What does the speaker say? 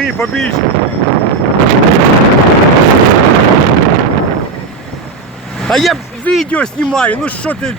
ноги побільше. А я відео знімаю, ну що ти...